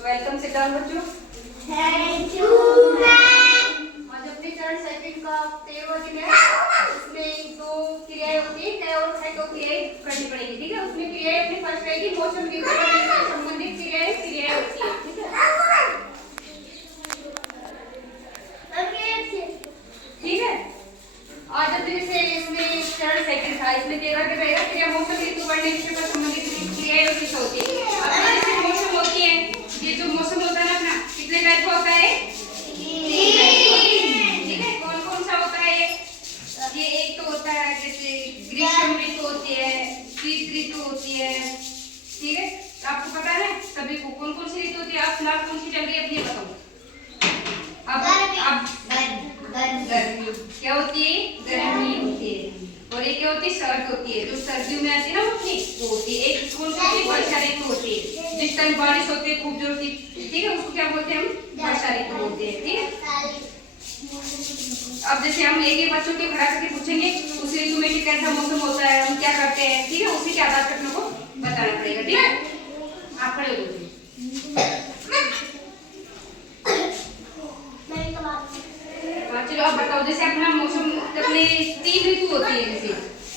Welcome से down बच्चों। Thank you ma'am. आज अपने चरण सेकंड का 13वां दिन है। उसमें दो क्रियाएं होती है, क्या और है, दो क्रियाएं करनी पड़ेगी, ठीक है। उसमें क्रियाएं अपनी फर्स्ट रहेगी मौसम ऋतु से संबंधित क्रियाएं होती है, ठीक है। ठीक है, आज अपने से इसमें चरण सेकंड था, इसमें 13 के रहेगा क्रिया मौसम ऋतु बढ़ने विषय पर संबंधित क्रियाएं होती है। अब जैसे मौसम होती है, ये जो मौसम होता है ना अपना, कितने टाइप का होता है? ठीक है, कौन कौन सा होता है ये एक तो होता है जैसे ग्रीष्म ऋतु होती है, शीत ऋतु होती है, ठीक है। आपको पता है सभी को कौन कौन सी ऋतु होती है? आप फिलहाल कौन सी चल रही है अब ये बताओ। अब गर्मी क्या होती है? गर्मी होती है। और ये क्या होती है? सर्द होती है। जो सर्दियों में आती है ना वो होती है। एक कौन सी वर्षा ऋतु होती है, जिस टाइम बारिश होती है खूब जोर की, ठीक है, उसको क्या बोलते हैं? हम वर्षा ऋतु बोलते हैं, ठीक है। अब जैसे हम एक बच्चों के खड़ा करके पूछेंगे उस ऋतु में कि कैसा मौसम होता है, हम क्या करते हैं, ठीक है, उसी के आधार पर अपने को बताना पड़ेगा, ठीक है। आप खड़े हो जाइए। चलो अब बताओ, जैसे अपना मौसम अपने 3 ऋतु होती है, जैसे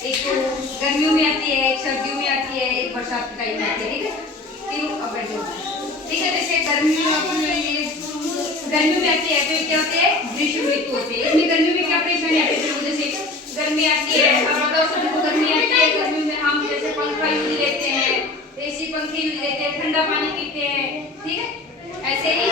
एक तो गर्मियों में आती है, एक सर्दियों में आती है, एक बरसात के टाइम में आती है, ठीक है। तीनों अब बैठो, ठीक है। जैसे गर्मियों में आती है तो क्या होते हैं? ग्रीष्म ऋतु होती है। इसमें गर्मियों में क्या परेशानी आती है? जैसे गर्मी आती है, अब बताओ सभी को गर्मी आती है, गर्मियों में हम जैसे पंखा यूज लेते हैं, एसी पंखे यूज लेते हैं, ठंडा पानी पीते हैं, ठीक है, ऐसे ही,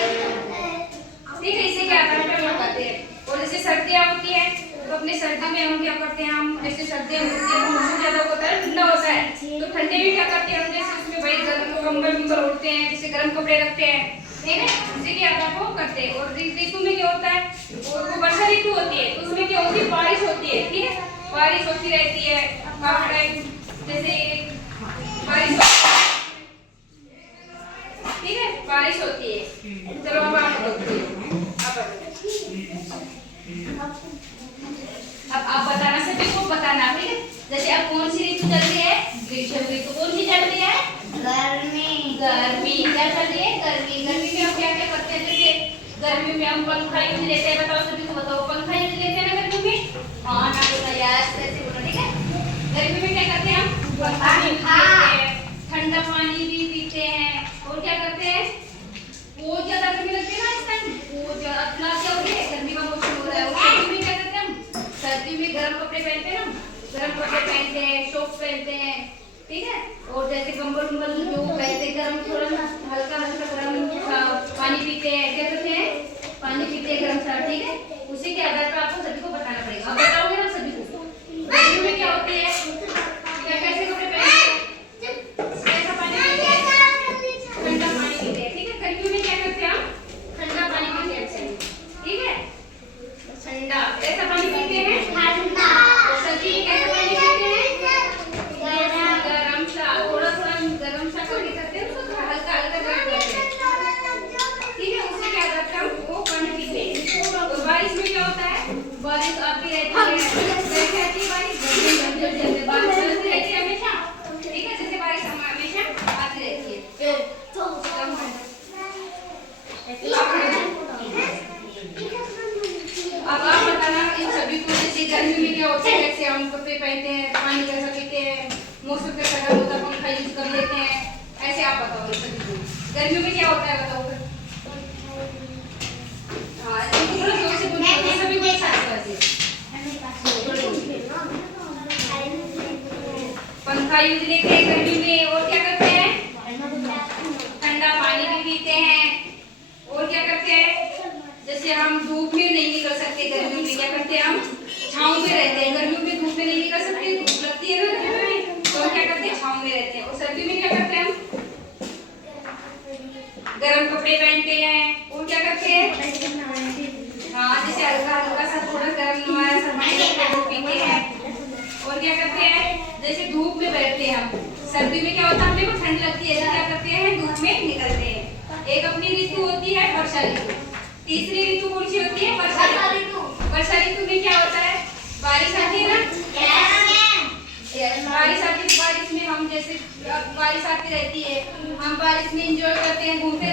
ठीक है। इसे क्या आधार पर लगाते हैं। और जैसे सर्दियाँ होती है तो अपने सर्दी में हम क्या करते हैं? हम जैसे सर्दियाँ होती है मौसम ज्यादा होता है, ठंडा होता है, तो ठंडे में क्या करते हैं हम? जैसे उसमें भाई गर्म कंबल ओढ़ते हैं, जैसे गर्म कपड़े रखते हैं, ठीक है, उसी के आधार पर करते हैं। और ऋतु में क्या होता है? और वो वर्षा ऋतु होती है तो उसमें क्या होती है? बारिश होती है, ठीक है, बारिश होती रहती है, जैसे बारिश, ठीक है, बारिश होती है। चलो अब आप बताना, सभी को बताना, ठीक है। जैसे अब कौन सी ऋतु चल रही है? ग्रीष्म ऋतु। कौन सी चल रही है? गर्मी। गर्मी क्या चल रही है? गर्मी। गर्मी में हम क्या क्या करते हैं? जैसे गर्मी में हम पंखा यूज लेते हैं, बताओ सभी को बताओ, पंखा यूज लेते हैं ना गर्मी में? हाँ ना, बोला यार, ऐसे बोलो, ठीक है। गर्मी में क्या करते हैं हम? पंखा यूज लेते हैं, ठंडा पानी भी पीते हैं, और क्या करते हैं? बहुत ज्यादा गर्मी लगती है ना इस टाइम, बहुत ज्यादा क्या हो रही है? गर्मी का मौसम हो रहा है। सर्दी में क्या करते हैं हम? सर्दी में गर्म कपड़े पहनते हैं ना, गर्म कपड़े पहनते हैं, शॉक्स पहनते हैं, ठीक है। और जैसे कंबल जो पहनते हैं, गर्म थोड़ा हल्का हल्का गर्म पानी पीते हैं, क्या करते हैं? पानी पीते हैं गर्म सा, ठीक है। उसी के आधार पर आपको सभी को बताना पड़ेगा। अब बताओगे ना सभी को गर्मी में क्या होती है, क्या कैसे कपड़े पहनते हैं, कैसा पानी पीते हैं? ठंडा पानी पीते हैं, ठीक है। गर्मियों में क्या करते हैं हम? ठंडा पानी पीते हैं, ठीक है, ठंडा। कैसा पानी पीते हैं? ठंडा। सर्दी में कैसा पानी पीते हैं? गरम सा, थोड़ा थोड़ा गरम सा करके करते हैं, उसको हल्का हल्का गर्म करते हैं, ठीक है। उसी के आधार पर हम वो पानी पीते हैं। और बारिश में क्या होता है? बारिश आती रहती है, कैसे आती है बारिश? जल्दी बारिश चलती रहती है हमेशा, ठीक है, जैसे बारिश हमेशा आती रहती है। अब आप बताना इन सभी को, जैसे गर्मी में क्या होता है, कैसे हम कपड़े पहनते हैं, पानी कैसा पीते हैं, मौसम कैसा गर्म होता है, पंखा यूज कर लेते हैं, ऐसे आप बताओ इन सभी को। गर्मियों में क्या होता है बताओ फिर? हाँ, थोड़ा जोर से बोलिए, सभी को एक साथ करते हैं। पंखा यूज लेते हैं गर्मी में, और क्या करते हैं? ठंडा पानी भी पीते हैं, और क्या करते हैं? जैसे हम धूप में नहीं निकल सकते गर्मी में, क्या करते हैं? हम छांव में रहते हैं। गर्मियों में धूप में नहीं निकल सकते, धूप लगती है ना गर्मी में, तो क्या करते हैं? छांव में रहते हैं। और सर्दी में क्या करते हैं? हम गर्म कपड़े पहनते हैं, और क्या करते हैं? हाँ, जैसे हल्का हल्का सा थोड़ा गर्म नवाया सा पानी पीते हैं, और क्या करते हैं? जैसे धूप में बैठते हैं हम। सर्दी में क्या होता है? अपने को ठंड लगती है, तो क्या करते हैं? धूप में निकलते हैं। एक अपनी ऋतु होती है वर्षा ऋतु। तीसरी ऋतु कौन सी होती है? वर्षा ऋतु। वर्षा ऋतु में क्या होता है? बारिश आती है ना, बारिश आती है, बारिश में हम जैसे बारिश आती रहती है, हम बारिश में एंजॉय करते हैं, घूमते